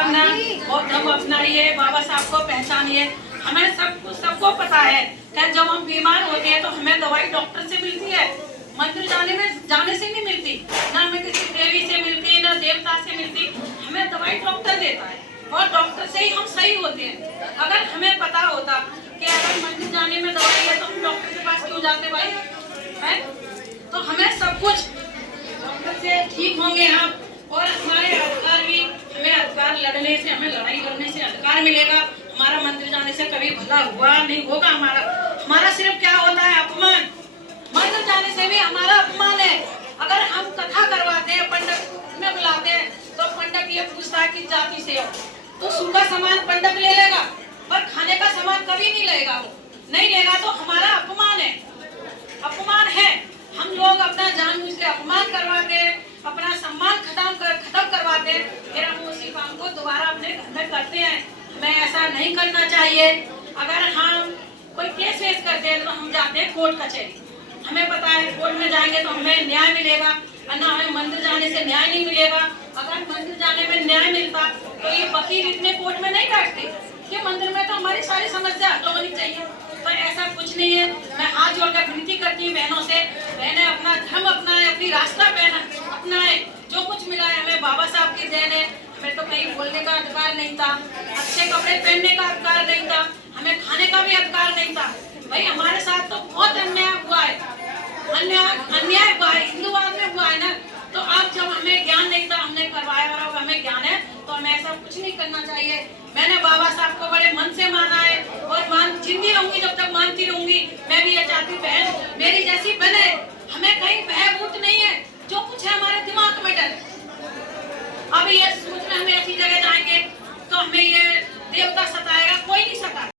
अपना धर्म अपनाइए, बाबा साहब को पहचानिए। हमें सबको पता है कि जब हम बीमार होते हैं तो हमें दवाई डॉक्टर से मिलती है, मंदिर जाने से नहीं मिलती, ना हमें किसी देवी से मिलती, ना देवता से मिलती। हमें दवाई डॉक्टर देता है और डॉक्टर से ही हम सही होते हैं। अगर हमें पता होता कि अगर मंदिर जाने में दवाई है तो हम डॉक्टर के पास क्यों जाते भाई, है? तो हमें सब कुछ डॉक्टर से ठीक होंगे हम, और हमारे अधिकार भी, हमें अधिकार लड़ने से, हमें लड़ाई लड़ने से अधिकार मिलेगा। हमारा मंदिर जाने से कभी भला हुआ नहीं होगा। हमारा सिर्फ क्या होता है, अपमान। मंदिर जाने से भी हमारा अपमान है। अगर हम कथा करवाते हैं, पंडित में बुलाते हैं, तो पंडित ये पूछता है कि जाति से हो, तो सूखा सामान पंडित ले लेगा, पर खाने का सामान कभी नहीं लेगा। वो नहीं लेगा तो हमारा अपमान है, अपमान है। हम लोग अपना जानबूझ के अपमान करवाते हैं, अपना सम्मान खत्म करवाते हैं, फिर हम उसी काम को दोबारा अपने घर में करते हैं। हमें ऐसा नहीं करना चाहिए। अगर हम कोई केस वेस करते हैं तो हम जाते हैं कोर्ट कचहरी। हमें पता है कोर्ट में जाएंगे तो हमें न्याय मिलेगा, वरना हमें मंदिर जाने से न्याय नहीं मिलेगा। अगर मंदिर जाने में न्याय मिलता तो ये वकील इतने कोर्ट में नहीं बैठते कि मंदिर में तो हमारी सारी समस्या हल होनी चाहिए। पर ऐसा कुछ नहीं है। मैं हाथ जोड़कर विनती करती हूँ बहनों से, बहनें अपना धर्म अपनाएं, अपनी रास्ता अपनाएं। जो कुछ मिला है हमें बाबा साहब की देन है। हमें तो कहीं बोलने का अधिकार नहीं था, अच्छे कपड़े पहनने का अधिकार नहीं था, हमें खाने का भी अधिकार नहीं था। भाई हमारे साथ तो बहुत अन्याय हुआ है, अन्याय हुआ है, हिंदुवाद में हुआ है ना। तो अब जब हमें ज्ञान नहीं था, हमने करवाया, और अब हमें ज्ञान है, तो हमें ऐसा कुछ नहीं करना चाहिए। मैंने बाबा साहब को बड़े मन से माना है और जिंदी रहूंगी, जब तक मानती रहूंगी। मैं भी ये चाहती हूँ बहन मेरी जैसी बने। हमें कहीं भयभूत नहीं है, जो कुछ है हमारे दिमाग में डर। अब ये सोच रहे हमें ऐसी जगह जाएंगे तो हमें ये